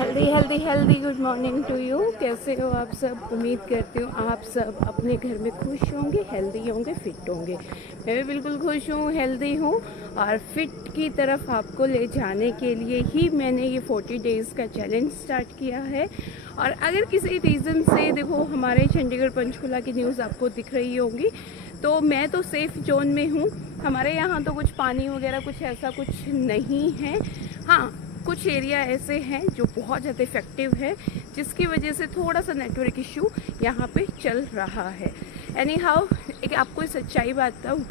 Healthy healthy healthy good morning to you. कैसे हो आप सब? उम्मीद करती हूँ आप सब अपने घर में खुश होंगे, हेल्दी होंगे, फिट होंगे। मैं भी बिल्कुल खुश हूँ, हेल्दी हूँ और फिट की तरफ आपको ले जाने के लिए ही मैंने ये 40 डेज़ का चैलेंज स्टार्ट किया है। और अगर किसी रीज़न से देखो हमारे चंडीगढ़ पंचकुला की न्यूज़ आपको दिख रही होगी, तो मैं तो सेफ़ जोन में हूँ। हमारे यहाँ तो कुछ पानी वगैरह कुछ ऐसा कुछ नहीं है। हाँ, कुछ एरिया ऐसे हैं जो बहुत ज़्यादा इफ़ेक्टिव है, जिसकी वजह से थोड़ा सा नेटवर्क इशू यहाँ पे चल रहा है। एनी हाउ, एक आपको सच्चाई बात बताऊँ,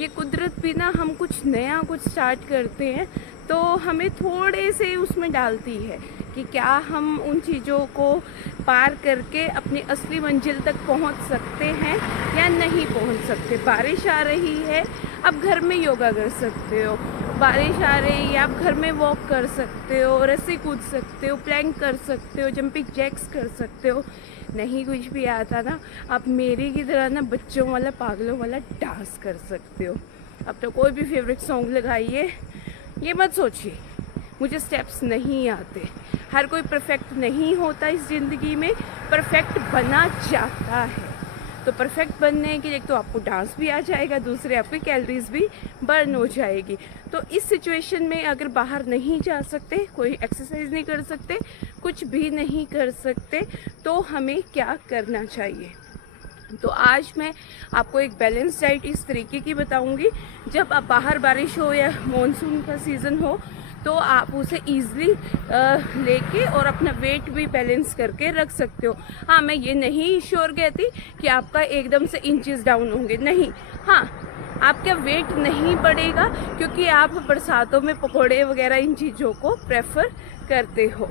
ये कुदरत भी ना हम कुछ नया कुछ स्टार्ट करते हैं तो हमें थोड़े से उसमें डालती है कि क्या हम उन चीज़ों को पार करके अपनी असली मंजिल तक पहुंच सकते हैं या नहीं पहुंच सकते। बारिश आ रही है, आप घर में योगा कर सकते हो। बारिश आ रही है, आप घर में वॉक कर सकते हो, रस्सी कूद सकते हो, प्लैंक कर सकते हो, जंपिंग जैक्स कर सकते हो। नहीं कुछ भी आता ना, आप मेरी की तरह ना बच्चों वाला पागलों वाला डांस कर सकते हो। अब तो कोई भी फेवरेट सॉन्ग लगाइए, ये मत सोचिए मुझे स्टेप्स नहीं आते। हर कोई परफेक्ट नहीं होता इस ज़िंदगी में, परफेक्ट बना जाता है। तो परफेक्ट बनने के लिए तो आपको डांस भी आ जाएगा, दूसरे आपकी कैलोरीज भी बर्न हो जाएगी। तो इस सिचुएशन में अगर बाहर नहीं जा सकते, कोई एक्सरसाइज नहीं कर सकते, कुछ भी नहीं कर सकते, तो हमें क्या करना चाहिए? तो आज मैं आपको एक बैलेंस डाइट इस तरीके की बताऊंगी, जब आप बाहर बारिश हो या मॉनसून का सीज़न हो तो आप उसे ईज़िली लेके और अपना वेट भी बैलेंस करके रख सकते हो। हाँ, मैं ये नहीं श्योर कहती कि आपका एकदम से इंचेस डाउन होंगे, नहीं। हाँ, आपका वेट नहीं बढ़ेगा क्योंकि आप बरसातों में पकोड़े वगैरह इन चीज़ों को प्रेफर करते हो।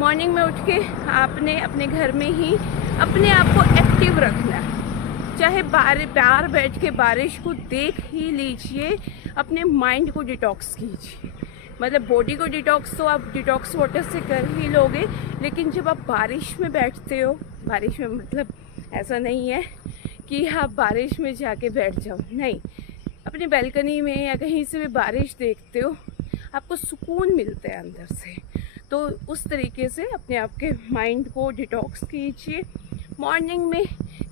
मॉर्निंग में उठ के आपने अपने घर में ही अपने आप को एक्टिव रखना है। चाहे बाहर बैठ के बारिश को देख ही लीजिए, अपने माइंड को डिटॉक्स कीजिए। मतलब बॉडी को डिटॉक्स तो आप डिटॉक्स वाटर से कर ही लोगे, लेकिन जब आप बारिश में बैठते हो, बारिश में मतलब ऐसा नहीं है कि आप बारिश में जाके बैठ जाओ, नहीं। अपनी बैल्कनी में या कहीं से भी बारिश देखते हो, आपको सुकून मिलता है अंदर से। तो उस तरीके से अपने आप के माइंड को डिटॉक्स कीजिए। मॉर्निंग में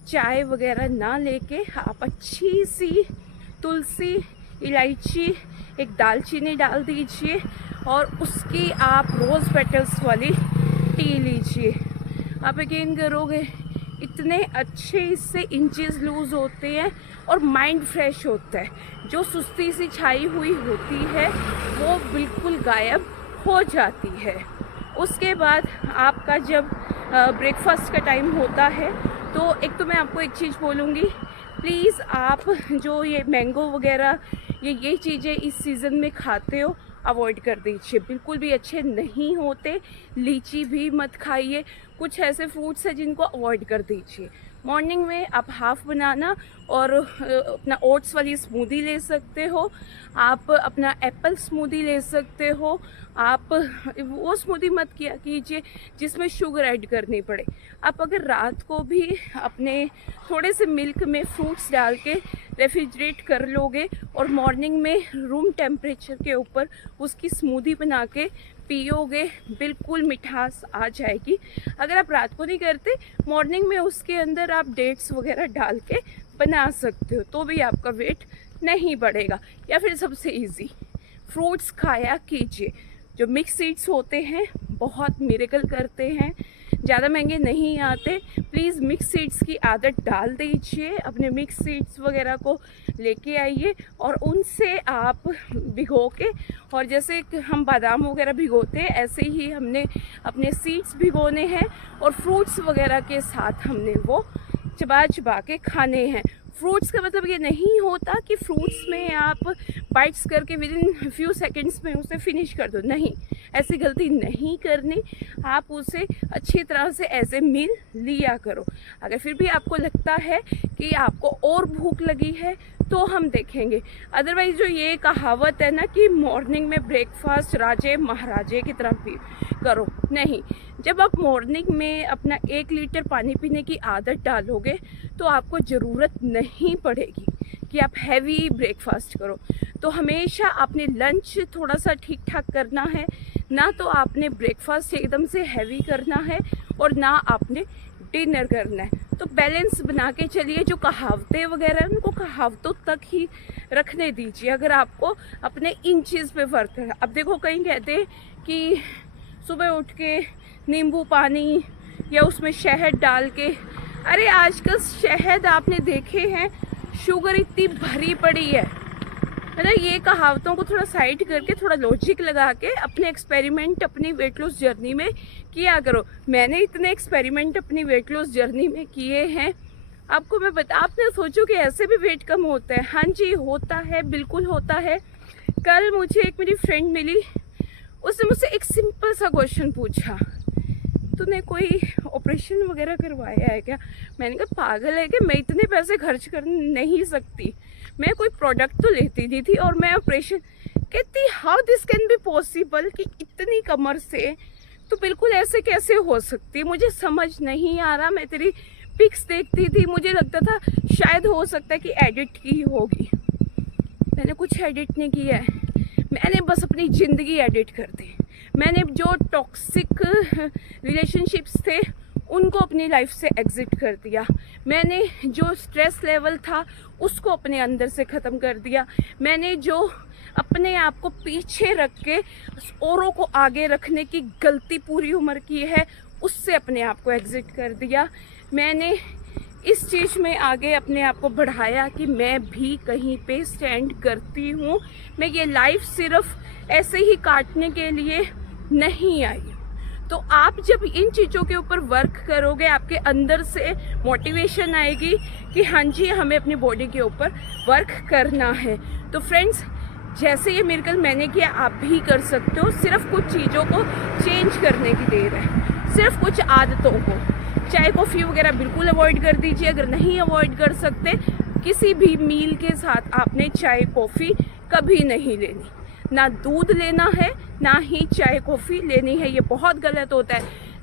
चाय वगैरह ना लेके आप अच्छी सी तुलसी, इलायची, एक दालचीनी डाल दीजिए और उसकी आप रोज़ पेटल्स वाली टी लीजिए। आप यकीन करोगे इतने अच्छे इससे इंचेस लूज़ होते हैं और माइंड फ्रेश होता है। जो सुस्ती सी छाई हुई होती है वो बिल्कुल गायब हो जाती है। उसके बाद आपका जब ब्रेकफास्ट का टाइम होता है तो एक तो मैं आपको एक चीज़ बोलूँगी, प्लीज़ आप जो ये मैंगो वगैरह ये चीज़ें इस सीज़न में खाते हो अवॉइड कर दीजिए, बिल्कुल भी अच्छे नहीं होते। लीची भी मत खाइए, कुछ ऐसे फ्रूट्स हैं जिनको अवॉइड कर दीजिए। मॉर्निंग में आप हाफ़ बनाना और अपना ओट्स वाली स्मूदी ले सकते हो, आप अपना एप्पल स्मूदी ले सकते हो। आप वो स्मूदी मत किया कीजिए जिसमें शुगर ऐड करनी पड़े। आप अगर रात को भी अपने थोड़े से मिल्क में फ्रूट्स डाल के रेफ्रिजरेट कर लोगे और मॉर्निंग में रूम टेम्परेचर के ऊपर उसकी स्मूदी बना के पियोगे, बिल्कुल मिठास आ जाएगी। अगर आप रात को नहीं करते, मॉर्निंग में उसके अंदर आप डेट्स वगैरह डाल के बना सकते हो, तो भी आपका वेट नहीं बढ़ेगा। या फिर सबसे इजी, फ्रूट्स खाया कीजिए। जो मिक्स सीड्स होते हैं बहुत मिरेकल करते हैं, ज़्यादा महंगे नहीं आते। प्लीज़ मिक्स सीड्स की आदत डाल दीजिए, अपने मिक्स सीड्स वगैरह को लेके आइए और उनसे आप भिगो के, और जैसे हम बादाम वगैरह भिगोते हैं ऐसे ही हमने अपने सीड्स भिगोने हैं और फ्रूट्स वगैरह के साथ हमने वो चबा चबा के खाने हैं। फ्रूट्स का मतलब ये नहीं होता कि फ्रूट्स में आप बाइट्स करके विद इन फ्यू सेकेंड्स में उसे फिनिश कर दो, नहीं, ऐसी गलती नहीं करनी। आप उसे अच्छी तरह से एज ए मील लिया करो। अगर फिर भी आपको लगता है कि आपको और भूख लगी है तो हम देखेंगे। अदरवाइज जो ये कहावत है ना कि मॉर्निंग में ब्रेकफास्ट राजे महाराजे की तरह भी करो, नहीं। जब आप मॉर्निंग में अपना 1 लीटर पानी पीने की आदत डालोगे तो आपको ज़रूरत नहीं पड़ेगी कि आप हैवी ब्रेकफास्ट करो। तो हमेशा आपने लंच थोड़ा सा ठीक ठाक करना है, ना तो आपने ब्रेकफास्ट एकदम से हैवी करना है और ना आपने डिनर करना है। तो बैलेंस बना के चलिए। जो कहावतें वगैरह हैं उनको कहावतों तक ही रखने दीजिए अगर आपको अपने इन चीज़ पे वर्क है। अब देखो कहीं कहते हैं कि सुबह उठ के नींबू पानी या उसमें शहद डाल के, अरे आजकल शहद आपने देखे हैं शुगर इतनी भरी पड़ी है। मतलब ये कहावतों को थोड़ा साइड करके थोड़ा लॉजिक लगा के अपने एक्सपेरिमेंट अपनी वेट लॉस जर्नी में किया करो। मैंने इतने एक्सपेरिमेंट अपनी वेट लॉस जर्नी में किए हैं, आपको मैं बता, आपने सोचो कि ऐसे भी वेट कम होता है। हाँ जी होता है, बिल्कुल होता है। कल मुझे एक मेरी फ्रेंड मिली, उसने मुझसे एक सिंपल सा क्वेश्चन पूछा, तूने कोई ऑपरेशन वगैरह करवाया है क्या? मैंने कहा पागल है कि मैं इतने पैसे खर्च कर नहीं सकती, मैं कोई प्रोडक्ट तो लेती नहीं थी और मैं ऑपरेशन। कहती how this can be possible कि इतनी कमर से तो बिल्कुल ऐसे कैसे हो सकती है, मुझे समझ नहीं आ रहा। मैं तेरी पिक्स देखती थी, मुझे लगता था शायद हो सकता है कि एडिट की होगी। मैंने कुछ एडिट नहीं किया है, मैंने बस अपनी ज़िंदगी एडिट कर दी। मैंने जो टॉक्सिक रिलेशनशिप्स थे उनको अपनी लाइफ से एग्जिट कर दिया। मैंने जो स्ट्रेस लेवल था उसको अपने अंदर से ख़त्म कर दिया। मैंने जो अपने आप को पीछे रख के औरों को आगे रखने की गलती पूरी उम्र की है उससे अपने आप को एग्जिट कर दिया। मैंने इस चीज़ में आगे अपने आप को बढ़ाया कि मैं भी कहीं पे स्टैंड करती हूँ। मैं ये लाइफ सिर्फ ऐसे ही काटने के लिए नहीं आई। तो आप जब इन चीज़ों के ऊपर वर्क करोगे आपके अंदर से मोटिवेशन आएगी कि हाँ जी हमें अपनी बॉडी के ऊपर वर्क करना है। तो फ्रेंड्स, जैसे ये मिरेकल मैंने किया आप भी कर सकते हो। सिर्फ कुछ चीज़ों को चेंज करने की देर है, सिर्फ कुछ आदतों को। चाय कॉफ़ी वगैरह बिल्कुल अवॉइड कर दीजिए। अगर नहीं अवॉइड कर सकते, किसी भी मील के साथ आपने चाय कॉफ़ी कभी नहीं लेनी। ना दूध लेना है, ना ही चाय कॉफ़ी लेनी है। ये बहुत गलत होता है।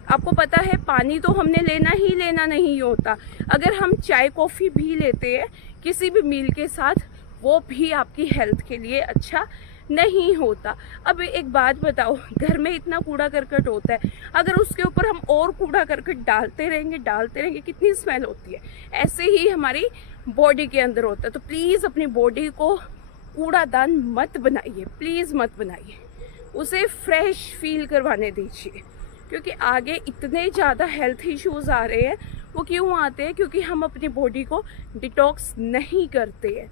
आपको पता है पानी तो हमने लेना ही लेना नहीं होता। अगर हम चाय कॉफ़ी भी लेते हैं किसी भी मील के साथ, वो भी आपकी हेल्थ के लिए अच्छा नहीं होता। अब एक बात बताओ, घर में इतना कूड़ा करकट होता है, अगर उसके ऊपर हम और कूड़ा करकट डालते रहेंगे कितनी स्मेल होती है। ऐसे ही हमारी बॉडी के अंदर होता है। तो प्लीज़ अपनी बॉडी को कूड़ादान मत बनाइए, प्लीज़ मत बनाइए। उसे फ्रेश फील करवाने दीजिए, क्योंकि आगे इतने ज़्यादा हेल्थ इश्यूज़ आ रहे हैं। वो क्यों आते हैं? क्योंकि हम अपनी बॉडी को डिटॉक्स नहीं करते हैं।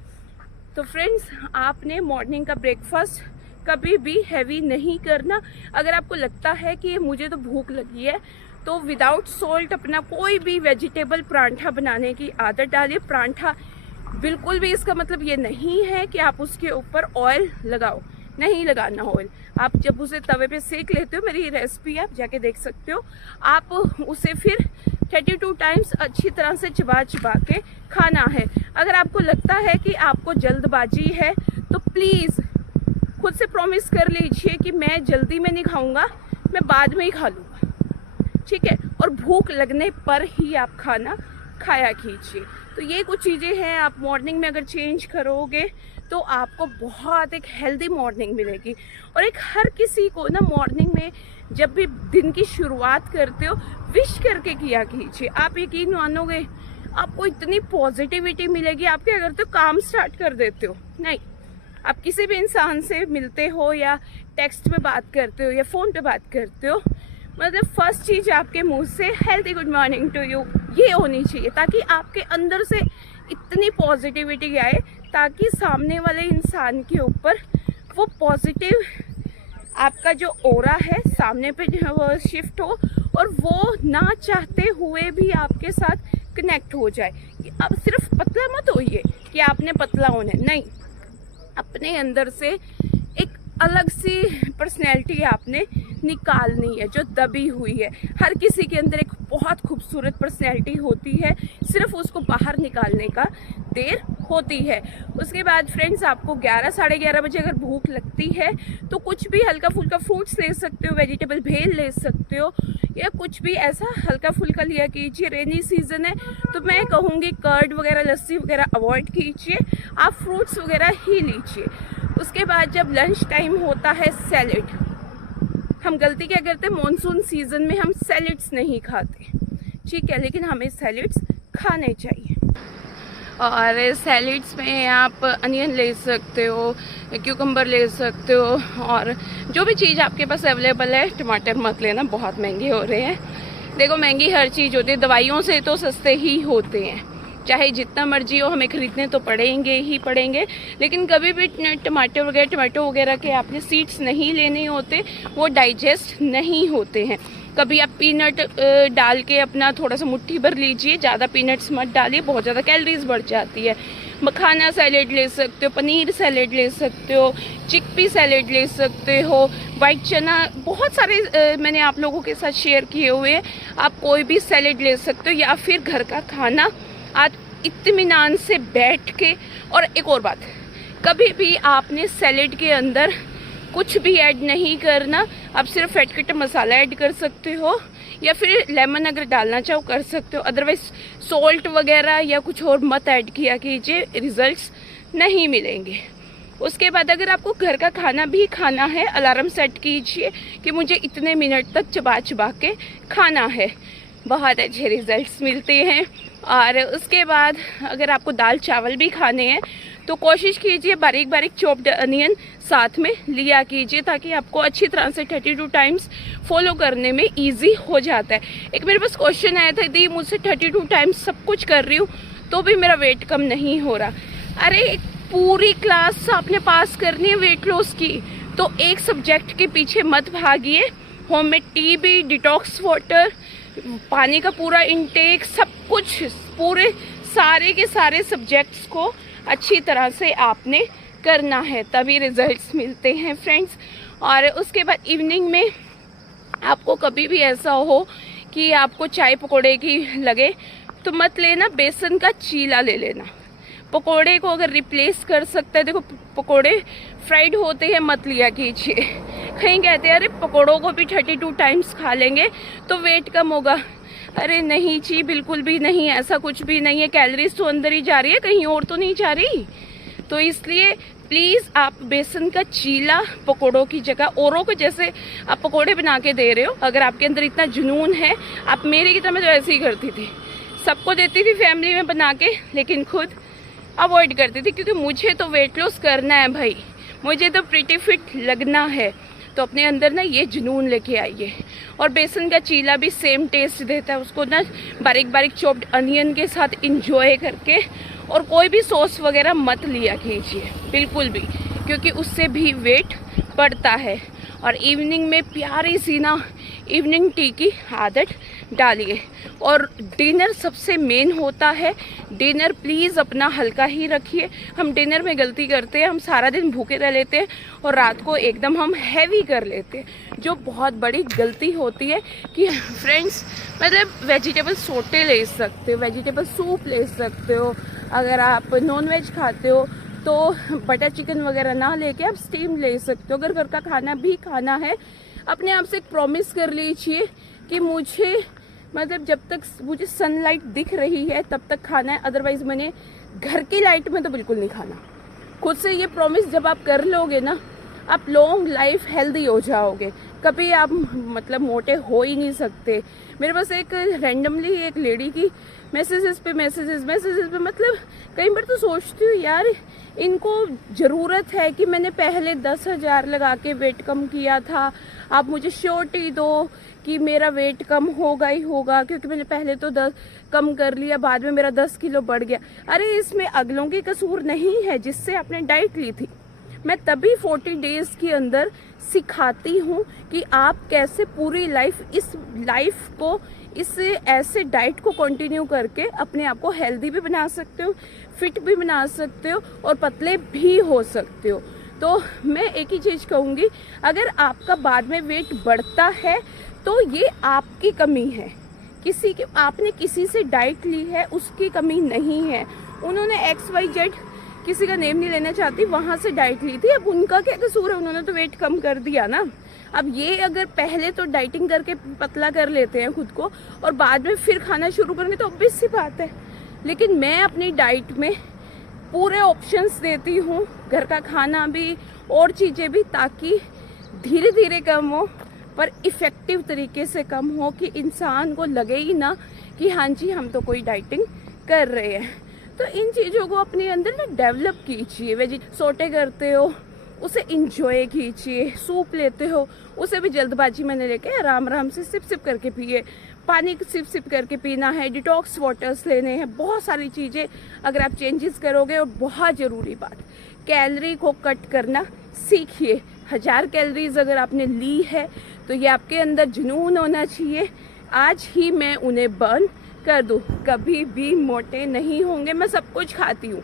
तो फ्रेंड्स, आपने मॉर्निंग का ब्रेकफास्ट कभी भी हैवी नहीं करना। अगर आपको लगता है कि मुझे तो भूख लगी है, तो विदाउट सॉल्ट अपना कोई भी वेजिटेबल परांठा बनाने की आदत डालिए। परांठा बिल्कुल भी इसका मतलब ये नहीं है कि आप उसके ऊपर ऑयल लगाओ, नहीं लगाना ऑयल। आप जब उसे तवे पे सेक लेते हो, मेरी रेसिपी आप जाके देख सकते हो, आप उसे फिर 32 टाइम्स अच्छी तरह से चबा चबा के खाना है। अगर आपको लगता है कि आपको जल्दबाजी है तो प्लीज़ खुद से प्रॉमिस कर लीजिए कि मैं जल्दी में नहीं खाऊंगा, मैं बाद में ही खा लूँगा, ठीक है? और भूख लगने पर ही आप खाना खाया कीजिए। तो ये कुछ चीज़ें हैं, आप मॉर्निंग में अगर चेंज करोगे तो आपको बहुत एक हेल्दी मॉर्निंग मिलेगी। और एक हर किसी को ना मॉर्निंग में जब भी दिन की शुरुआत करते हो विश करके किया कीजिए। आप यकीन मानोगे आपको इतनी पॉजिटिविटी मिलेगी। आपके अगर तो काम स्टार्ट कर देते हो, नहीं आप किसी भी इंसान से मिलते हो या टेक्स्ट पे बात करते हो या फ़ोन पे बात करते हो, मतलब फर्स्ट चीज़ आपके मुंह से healthy good morning to you ये होनी चाहिए, ताकि आपके अंदर से इतनी पॉजिटिविटी आए ताकि सामने वाले इंसान के ऊपर वो पॉजिटिव आपका जो ऑरा है सामने पे जो है वो शिफ्ट हो और वो ना चाहते हुए भी आपके साथ कनेक्ट हो जाए। कि आप सिर्फ पतला मत होइए कि आपने पतला होना है, नहीं, अपने अंदर से एक अलग सी पर्सनैलिटी आपने निकालनी है जो दबी हुई है। हर किसी के अंदर एक बहुत खूबसूरत पर्सनैलिटी होती है, सिर्फ उसको बाहर निकालने का देर होती है। उसके बाद फ्रेंड्स, आपको 11 साढ़े 11 बजे अगर भूख लगती है तो कुछ भी हल्का फुल्का फ्रूट्स ले सकते हो, वेजिटेबल भेल ले सकते हो, या कुछ भी ऐसा हल्का फुल्का लिया कीजिए। रेनी सीजन है तो मैं कहूँगी कर्ड वगैरह, लस्सी वगैरह अवॉइड कीजिए, आप फ्रूट्स वगैरह ही लीजिए। उसके बाद जब लंच टाइम होता है, सैलेड, हम गलती क्या करते हैं, मॉनसून सीजन में हम सैलेड्स नहीं खाते, ठीक है, लेकिन हमें सैलेड्स खाने चाहिए। और सैलेड्स में आप अनियन ले सकते हो, क्यूकम्बर ले सकते हो, और जो भी चीज़ आपके पास अवेलेबल है। टमाटर मत लेना, बहुत महंगे हो रहे हैं। देखो महंगी हर चीज़ होती है, दवाइयों से तो सस्ते ही होते हैं, चाहे जितना मर्जी हो हमें खरीदने तो पड़ेंगे ही पड़ेंगे। लेकिन कभी भी टमाटो वगैरह के आपने सीड्स नहीं लेने होते, वो डाइजेस्ट नहीं होते हैं। कभी आप पीनट डाल के अपना थोड़ा सा मुट्ठी भर लीजिए, ज़्यादा पीनट्स मत डालिए, बहुत ज़्यादा कैलोरीज बढ़ जाती है। मखाना सैलेड ले सकते हो, पनीर सैलेड ले सकते हो, चिकपी सैलेड ले सकते हो, वाइट चना, बहुत सारे मैंने आप लोगों के साथ शेयर किए हुए हैं। आप कोई भी सैलेड ले सकते हो, या फिर घर का खाना आप इत्मीनान से बैठ के। और एक और बात, कभी भी आपने सैलेड के अंदर कुछ भी ऐड नहीं करना, आप सिर्फ फैटकट मसाला ऐड कर सकते हो, या फिर लेमन अगर डालना चाहो कर सकते हो, अदरवाइज सॉल्ट वगैरह या कुछ और मत ऐड किया कीजिए, रिजल्ट्स नहीं मिलेंगे। उसके बाद अगर आपको घर का खाना भी खाना है, अलार्म सेट कीजिए कि मुझे इतने मिनट तक चबा चबा के खाना है, बहुत अच्छे रिजल्ट्स मिलते हैं। और उसके बाद अगर आपको दाल चावल भी खाने हैं तो कोशिश कीजिए बारीक बारीक चॉप्ड अनियन साथ में लिया कीजिए, ताकि आपको अच्छी तरह से 32 टाइम्स फॉलो करने में इजी हो जाता है। एक मेरे पास क्वेश्चन आया था, दी मुझसे 32 टाइम्स सब कुछ कर रही हूँ तो भी मेरा वेट कम नहीं हो रहा। अरे पूरी क्लास आपने पास करनी है वेट लॉस की, तो एक सब्जेक्ट के पीछे मत भागिए। होम में टी भी, डिटॉक्स वाटर, पानी का पूरा इंटेक, सब कुछ, पूरे सारे के सारे सब्जेक्ट्स को अच्छी तरह से आपने करना है, तभी रिजल्ट्स मिलते हैं फ्रेंड्स। और उसके बाद इवनिंग में आपको कभी भी ऐसा हो कि आपको चाय पकौड़े की लगे तो मत लेना, बेसन का चीला ले लेना। पकोड़े को अगर रिप्लेस कर सकता है, देखो पकोड़े फ्राइड होते हैं, मत लिया कीजिए। कहीं कहते हैं अरे पकोड़ों को भी 32 टाइम्स खा लेंगे तो वेट कम होगा। अरे नहीं जी, बिल्कुल भी नहीं, ऐसा कुछ भी नहीं है। कैलोरीज तो अंदर ही जा रही है, कहीं और तो नहीं जा रही। तो इसलिए प्लीज़ आप बेसन का चीला पकोड़ों की जगह, औरों को जैसे आप पकोड़े बना के दे रहे हो, अगर आपके अंदर इतना जुनून है, आप मेरे की तरह, मैं तो ऐसे ही करती थी, सबको देती थी फैमिली में बना के, लेकिन खुद अवॉइड करती थी, क्योंकि मुझे तो वेट लॉस करना है भाई, मुझे तो प्रिटी फिट लगना है। तो अपने अंदर ना ये जुनून लेके आइए। और बेसन का चीला भी सेम टेस्ट देता है, उसको ना बारीक बारीक चॉप्ड अनियन के साथ इंजॉय करके, और कोई भी सॉस वगैरह मत लिया कीजिए बिल्कुल भी, क्योंकि उससे भी वेट बढ़ता है। और इवनिंग में प्यारी सी ना इवनिंग टी की आदत डालिए। और डिनर सबसे मेन होता है, डिनर प्लीज़ अपना हल्का ही रखिए। हम डिनर में गलती करते हैं, हम सारा दिन भूखे रह लेते हैं और रात को एकदम हम हैवी कर लेते हैं, जो बहुत बड़ी गलती होती है। कि फ्रेंड्स, मतलब वेजिटेबल सोटे ले सकते हो, वेजिटेबल सूप ले सकते हो। अगर आप नॉन वेज खाते हो तो बटर चिकन वगैरह ना लेके आप स्टीम ले सकते हो। अगर घर का खाना भी खाना है, अपने आप से एक प्रॉमिस कर लीजिए कि मुझे, मतलब जब तक मुझे सनलाइट दिख रही है तब तक खाना है, अदरवाइज मैंने घर की लाइट में तो बिल्कुल नहीं खाना। खुद से ये प्रॉमिस जब आप कर लोगे ना, आप लॉन्ग लाइफ हेल्दी हो जाओगे, कभी आप मतलब मोटे हो ही नहीं सकते। मेरे पास एक रैंडमली एक लेडी की मैसेजेस पे मतलब कई बार तो सोचती हूँ यार, इनको ज़रूरत है कि मैंने पहले 10,000 लगा के वेट कम किया था, आप मुझे श्योरिटी दो कि मेरा वेट कम होगा ही होगा, क्योंकि मैंने पहले तो 10 कम कर लिया, बाद में मेरा 10 किलो बढ़ गया। अरे इसमें अगलों की कसूर नहीं है जिससे आपने डाइट ली थी। मैं तभी 40 डेज के अंदर सिखाती हूँ कि आप कैसे पूरी लाइफ को इस ऐसे डाइट को कंटिन्यू करके अपने आप को हेल्दी भी बना सकते हो, फिट भी बना सकते हो और पतले भी हो सकते हो। तो मैं एक ही चीज़ कहूँगी, अगर आपका बाद में वेट बढ़ता है तो ये आपकी कमी है, आपने किसी से डाइट ली है उसकी कमी नहीं है। उन्होंने XYZ, किसी का नेम नहीं लेना चाहती, वहाँ से डाइट ली थी, अब उनका क्या कसूर है, उन्होंने तो वेट कम कर दिया ना। अब ये अगर पहले तो डाइटिंग करके पतला कर लेते हैं खुद को और बाद में फिर खाना शुरू करेंगे तो ऑब्वियस सी बात है। लेकिन मैं अपनी डाइट में पूरे ऑप्शंस देती हूँ, घर का खाना भी और चीज़ें भी, ताकि धीरे धीरे कम हो पर इफ़ेक्टिव तरीके से कम हो, कि इंसान को लगे ही ना कि हाँ जी हम तो कोई डाइटिंग कर रहे हैं। तो इन चीज़ों को अपने अंदर ना डेवलप कीजिए। वेजी सोटे करते हो उसे इंजॉय कीजिए, सूप लेते हो उसे भी जल्दबाजी में नहीं लेके आराम आराम से सिप सिप करके पिए, पानी सिप सिप करके पीना है, डिटॉक्स वाटर्स लेने हैं, बहुत सारी चीज़ें अगर आप चेंजेस करोगे। और बहुत ज़रूरी बात, कैलोरी को कट करना सीखिए। 1000 कैलोरीज अगर आपने ली है तो ये आपके अंदर जुनून होना चाहिए, आज ही मैं उन्हें बर्न कर दूँ। कभी भी मोटे नहीं होंगे। मैं सब कुछ खाती हूँ,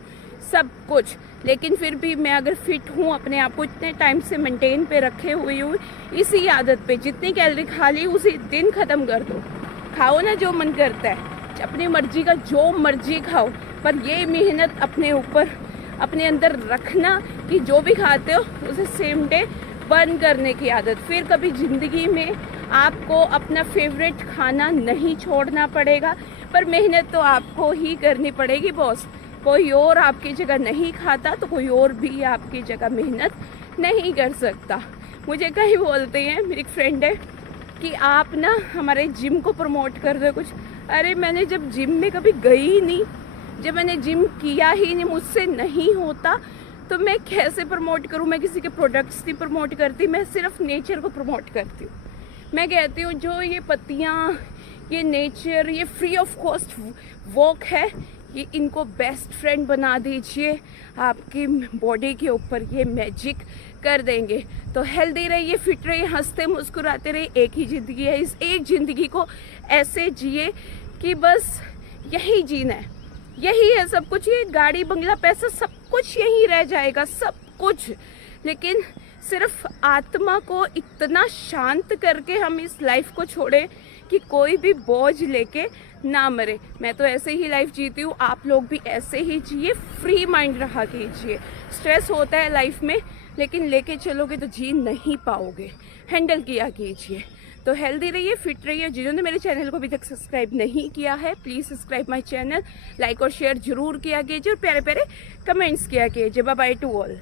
सब कुछ, लेकिन फिर भी मैं अगर फिट हूँ, अपने आप को इतने टाइम से मेंटेन पे रखे हुई हूँ, इसी आदत पे जितनी कैलोरी खा ली उसी दिन ख़त्म कर दो। खाओ ना जो मन करता है, अपनी मर्जी का जो मर्जी खाओ, पर ये मेहनत अपने ऊपर अपने अंदर रखना कि जो भी खाते हो उसे सेम डे बर्न करने की आदत। फिर कभी ज़िंदगी में आपको अपना फेवरेट खाना नहीं छोड़ना पड़ेगा, पर मेहनत तो आपको ही करनी पड़ेगी बॉस। कोई और आपकी जगह नहीं खाता तो कोई और भी आपकी जगह मेहनत नहीं कर सकता। मुझे कहीं बोलते हैं, मेरी एक फ्रेंड है, कि आप ना हमारे जिम को प्रमोट कर रहे हो कुछ। अरे मैंने जब जिम में कभी गई ही नहीं, जब मैंने जिम किया ही नहीं, मुझसे नहीं होता, तो मैं कैसे प्रमोट करूं। मैं किसी के प्रोडक्ट्स नहीं प्रमोट करती, मैं सिर्फ नेचर को प्रमोट करती हूँ। मैं कहती हूँ जो ये पत्तियाँ, ये नेचर, ये फ्री ऑफ कॉस्ट वॉक है, ये इनको बेस्ट फ्रेंड बना दीजिए, आपकी बॉडी के ऊपर ये मैजिक कर देंगे। तो हेल्दी रहिए, फिट रहिए, हंसते मुस्कुराते रहिए। एक ही ज़िंदगी है, इस एक ज़िंदगी को ऐसे जिए कि बस यही जीना है, यही है सब कुछ। ये गाड़ी बंगला पैसा सब कुछ यहीं रह जाएगा, सब कुछ। लेकिन सिर्फ आत्मा को इतना शांत करके हम इस लाइफ को छोड़े कि कोई भी बोझ लेके ना मरे। मैं तो ऐसे ही लाइफ जीती हूँ, आप लोग भी ऐसे ही जिए, फ्री माइंड रहा कीजिए। स्ट्रेस होता है लाइफ में, लेकिन लेके चलोगे तो जी नहीं पाओगे, हैंडल किया कीजिए। तो हेल्दी रहिए, फिट रहिए। जिन्होंने मेरे चैनल को अभी तक सब्सक्राइब नहीं किया है, please subscribe my channel, like और शेयर जरूर किया कीजिए और प्यारे प्यारे कमेंट्स किया कीजिए। Bye bye to all.